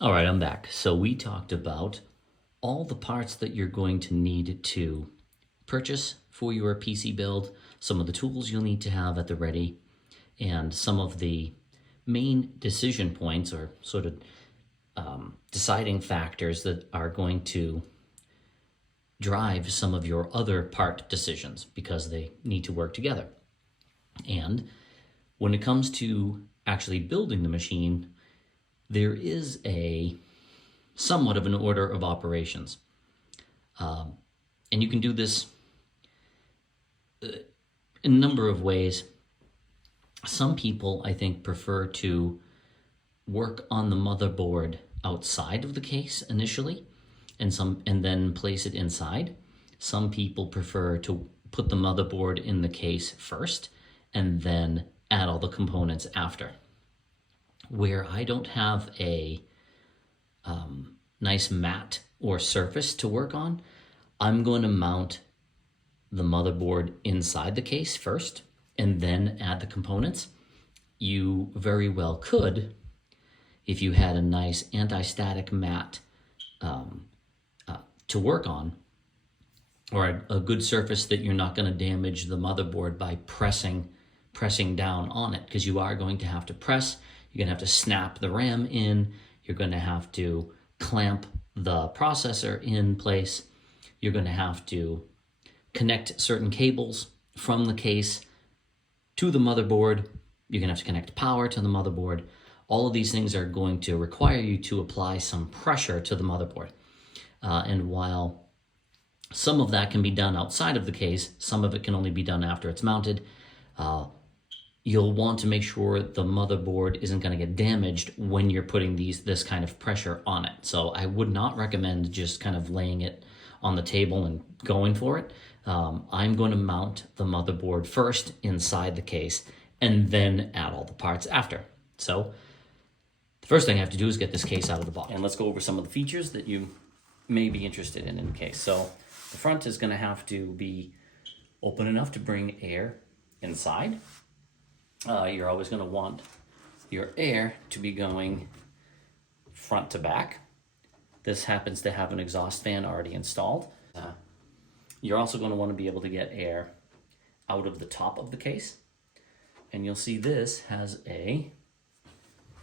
All right, I'm back. So we talked about all the parts that you're going to need to purchase for your PC build, some of the tools you'll need to have at the ready, and some of the main decision points or sort of deciding factors that are going to drive some of your other part decisions because they need to work together. And when it comes to actually building the machine, there is a somewhat of an order of operations. And you can do this in a number of ways. Some people, I think, prefer to work on the motherboard outside of the case initially and then place it inside. Some people prefer to put the motherboard in the case first and then add all the components after. Where I don't have a nice mat or surface to work on, I'm going to mount the motherboard inside the case first and then add the components. You very well could, if you had a nice anti-static mat to work on, or a good surface that you're not going to damage the motherboard by pressing down on it, because you are going to have to press. You're going to have to snap the RAM in. You're going to have to clamp the processor in place. You're going to have to connect certain cables from the case to the motherboard. You're going to have to connect power to the motherboard. All of these things are going to require you to apply some pressure to the motherboard. And while some of that can be done outside of the case, some of it can only be done after it's mounted. You'll want to make sure the motherboard isn't going to get damaged when you're putting this kind of pressure on it. So I would not recommend just kind of laying it on the table and going for it. I'm going to mount the motherboard first inside the case and then add all the parts after. So the first thing I have to do is get this case out of the box. And let's go over some of the features that you may be interested in the case. So the front is going to have to be open enough to bring air inside. You're always going to want your air to be going front to back. This happens to have an exhaust fan already installed. You're also going to want to be able to get air out of the top of the case. And you'll see this has a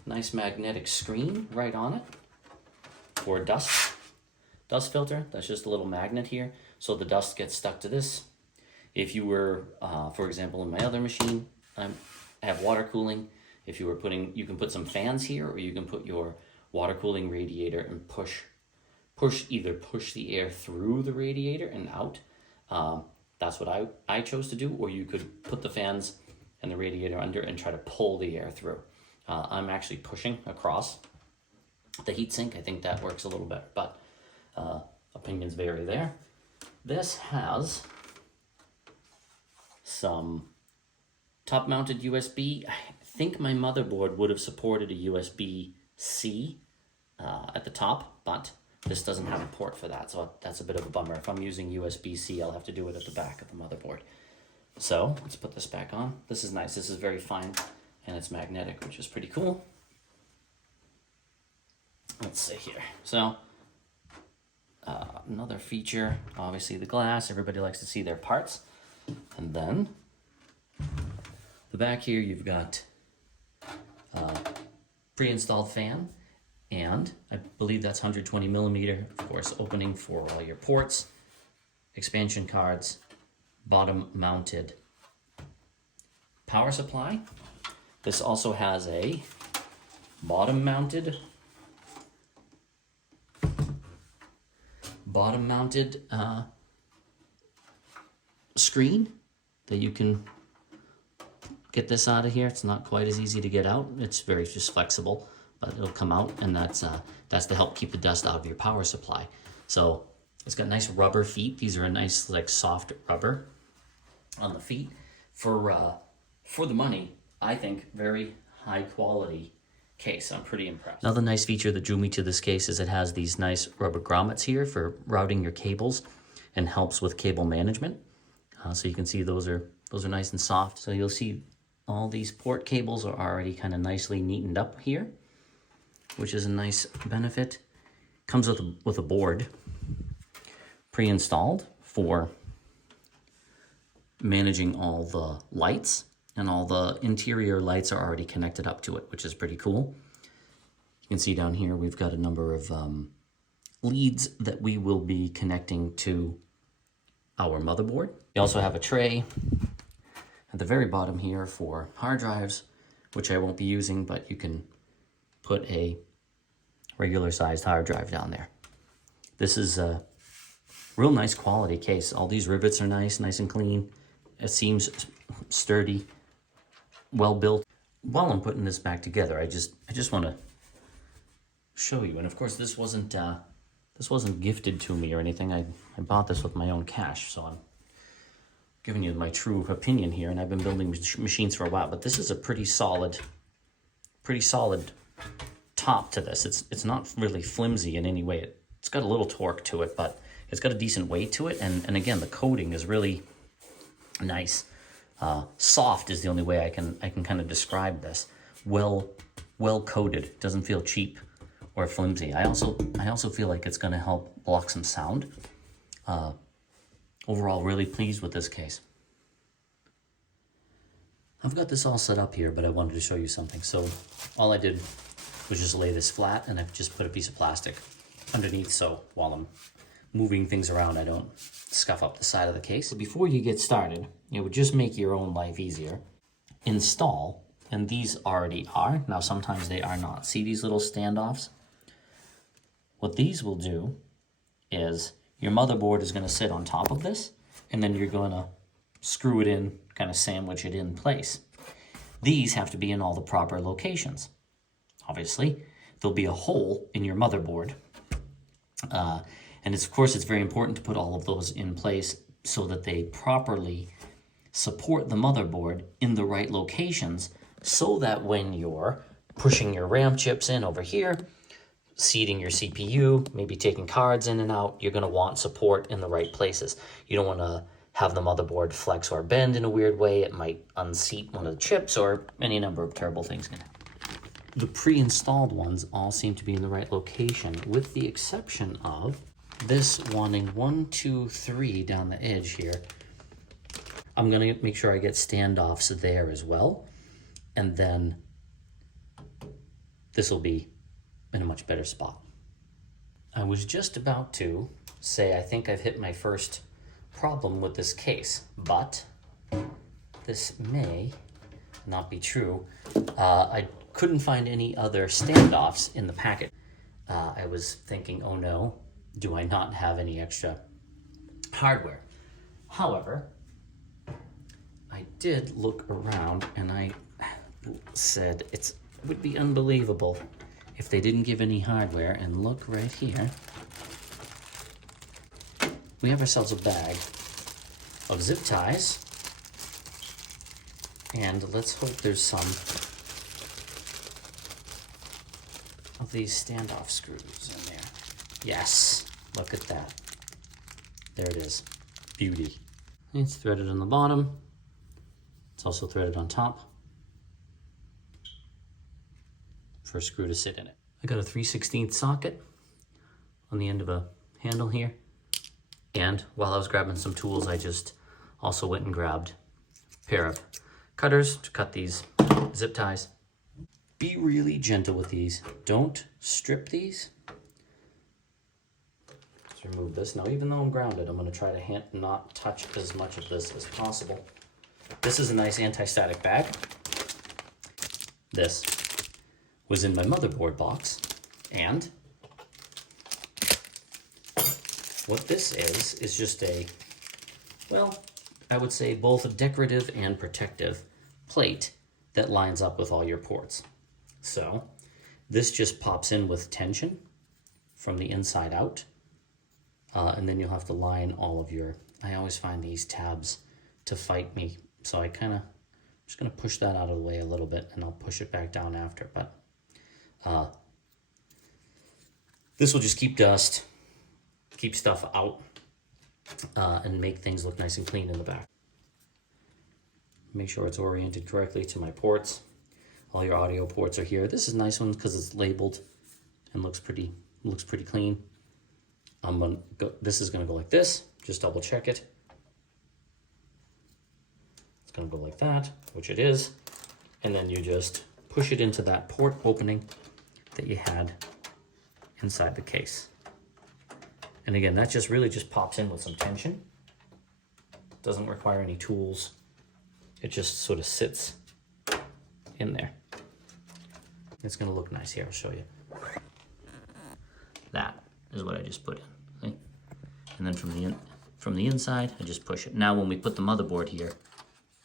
nice magnetic screen right on it for dust filter. That's just a little magnet here, so the dust gets stuck to this. If you were, for example, in my other machine, I have water cooling. If you were you can put some fans here, or you can put your water cooling radiator and either push the air through the radiator and out. That's what I chose to do, or you could put the fans and the radiator under and try to pull the air through. I'm actually pushing across the heatsink. I think that works a little better, but opinions vary there. This has some top-mounted USB. I think my motherboard would have supported a USB-C at the top, but this doesn't have a port for that, so that's a bit of a bummer. If I'm using USB-C, I'll have to do it at the back of the motherboard. So let's put this back on. This is nice. This is very fine, and it's magnetic, which is pretty cool. Let's see here. So another feature, obviously the glass. Everybody likes to see their parts. And then the back here, you've got pre-installed fan, and I believe that's 120 millimeter, of course, opening for all your ports, expansion cards, bottom mounted power supply. This also has a bottom mounted screen that you can get this out of here. It's not quite as easy to get out. It's very just flexible, but it'll come out, and that's to help keep the dust out of your power supply. So it's got nice rubber feet. These are a nice, like, soft rubber on the feet. For the money, I think very high quality case. I'm pretty impressed. Another nice feature that drew me to this case is it has these nice rubber grommets here for routing your cables and helps with cable management. So you can see those are nice and soft. So you'll see all these port cables are already kind of nicely neatened up here. which is a nice benefit. Comes with a board pre-installed for managing all the lights, and all the interior lights are already connected up to it, which is pretty cool. You can see down here we've got a number of leads that we will be connecting to our motherboard. We also have a tray at the very bottom here for hard drives, which I won't be using, but you can put a regular sized hard drive down there. This is a real nice quality case. All these rivets are nice and clean. It seems sturdy, well built. While I'm putting this back together, I just want to show you. And of course, this wasn't gifted to me or anything. I bought this with my own cash, so I'm giving you my true opinion here. And I've been building machines for a while, but this is a pretty solid top to this. It's not really flimsy in any way. It's got a little torque to it, but it's got a decent weight to it. And again, the coating is really nice. Soft is the only way I can kind of describe this. Well coated. Doesn't feel cheap or flimsy. I also feel like it's going to help block some sound. Overall, really pleased with this case. I've got this all set up here, but I wanted to show you something. So all I did was just lay this flat, and I've just put a piece of plastic underneath, so while I'm moving things around, I don't scuff up the side of the case. So before you get started, it would just make your own life easier. Install, and these already are. Now sometimes they are not. See these little standoffs? What these will do is your motherboard is going to sit on top of this, and then you're going to screw it in, kind of sandwich it in place. These have to be in all the proper locations. Obviously, there'll be a hole in your motherboard. And of course, it's very important to put all of those in place so that they properly support the motherboard in the right locations, so that when you're pushing your RAM chips in over here, seating your CPU, maybe taking cards in and out, you're going to want support in the right places. You don't want to have the motherboard flex or bend in a weird way. It might unseat one of the chips, or any number of terrible things can happen. The pre-installed ones all seem to be in the right location, with the exception of this wanting 1, 2, 3 down the edge here. I'm going to make sure I get standoffs there as well, and then this will be in a much better spot. I was just about to say I think I've hit my first problem with this case, but this may not be true. I couldn't find any other standoffs in the packet. I was thinking, oh no, do I not have any extra hardware? However, I did look around, and I said it would be unbelievable if they didn't give any hardware. And look right here. We have ourselves a bag of zip ties, and let's hope there's some of these standoff screws in there. Yes, look at that. There it is. Beauty. It's threaded on the bottom. It's also threaded on top for a screw to sit in it. I got a 3/16 socket on the end of a handle here. And while I was grabbing some tools, I just also went and grabbed a pair of cutters to cut these zip ties. Be really gentle with these. Don't strip these. Let's remove this. Now, even though I'm grounded, I'm going to try to not touch as much of this as possible. This is a nice anti-static bag. This was in my motherboard box, and what this is just a, well, I would say both a decorative and protective plate that lines up with all your ports. So this just pops in with tension from the inside out, and then you'll have to line all of your, I always find these tabs to fight me, so I kind of, just going to push that out of the way a little bit, and I'll push it back down after. But this will just keep dust, keep stuff out, and make things look nice and clean in the back. Make sure it's oriented correctly to my ports. All your audio ports are here. This is a nice one because it's labeled and looks pretty clean. This is gonna go like this. Just double check it. It's gonna go like that, which it is. And then you just push it into that port opening that you had inside the case. And again, that just really just pops in with some tension. Doesn't require any tools. It just sort of sits in there. It's gonna look nice here, I'll show you. That is what I just put in. See? And then from the inside, I just push it. Now when we put the motherboard here,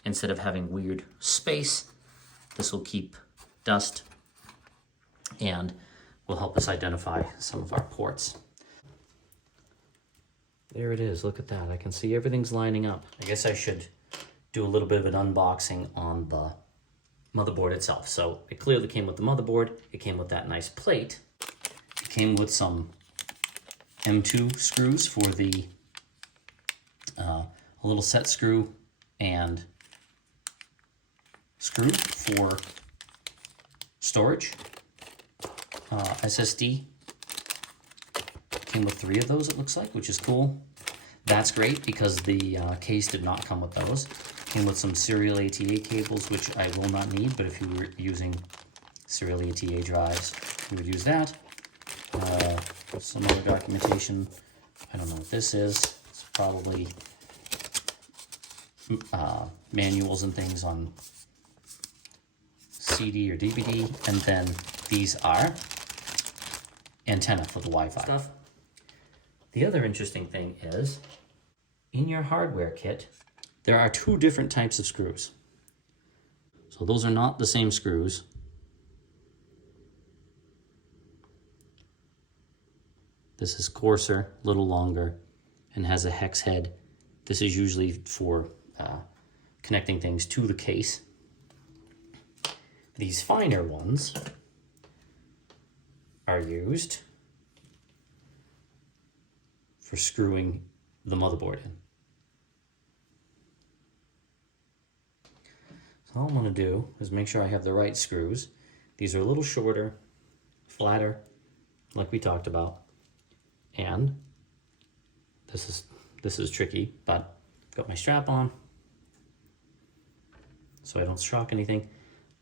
instead of having weird space, this will keep dust and will help us identify some of our ports. There it is, look at that. I can see everything's lining up. I guess I should do a little bit of an unboxing on the motherboard itself. So it clearly came with the motherboard. It came with that nice plate. It came with some M2 screws for the, a little set screw and screw for storage. SSD came with 3 of those, it looks like, which is cool. That's great because the case did not come with those. Came with some serial ATA cables, which I will not need, but if you were using serial ATA drives, you would use that. Some other documentation. I don't know what this is. It's probably manuals and things on CD or DVD. And then these are antenna for the Wi-Fi stuff. The other interesting thing is, in your hardware kit, there are 2 different types of screws. So those are not the same screws. This is coarser, a little longer, and has a hex head. This is usually for connecting things to the case. These finer ones are used for screwing the motherboard in. So all I'm gonna do is make sure I have the right screws. These are a little shorter, flatter, like we talked about. And this is tricky, but I've got my strap on so I don't shock anything.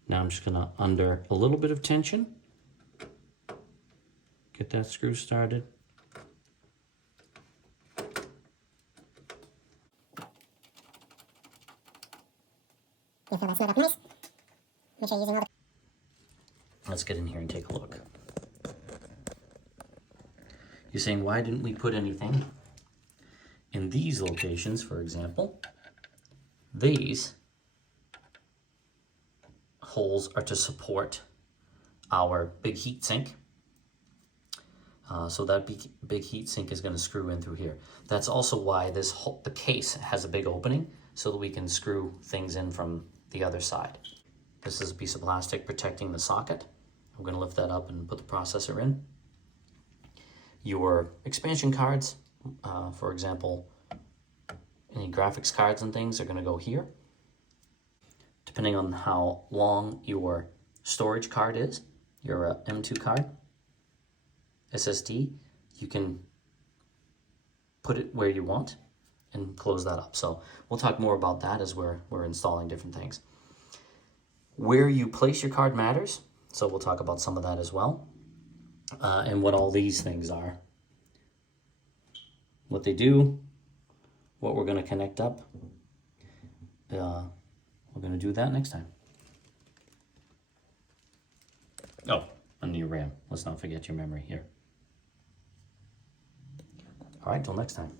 Now I'm just gonna, under a little bit of tension, get that screw started. You feel that snug up nice? Make sure you're using all the... Let's get in here and take a look. You're saying, why didn't we put anything in these locations, for example? These holes are to support our big heat sink. So that big heat sink is going to screw in through here. That's also why the case has a big opening so that we can screw things in from the other side. This is a piece of plastic protecting the socket. I'm going to lift that up and put the processor in. Your expansion cards, for example, any graphics cards and things are going to go here. Depending on how long your storage card is, your M2 card, SSD, you can put it where you want and close that up. So we'll talk more about that as we're installing different things. Where you place your card matters, so we'll talk about some of that as well. And what all these things are, what they do, what we're going to connect up. We're going to do that next time. Oh, and your RAM. Let's not forget your memory here. All right, till next time.